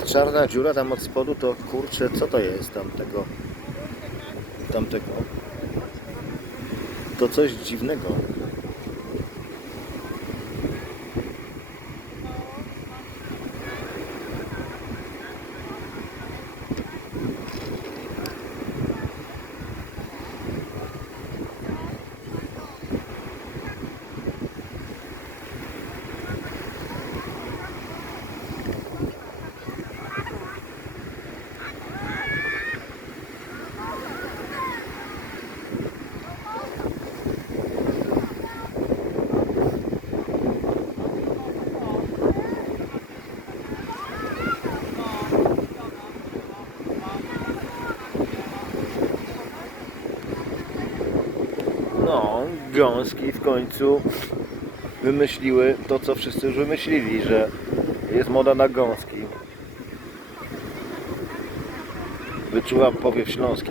czarna dziura tam od spodu, to kurczę, co to jest tamtego? Tamtego? To coś dziwnego. No, gąski w końcu wymyśliły to, co wszyscy już wymyślili, że jest moda na gąski. Wyczuwam powiew śląski.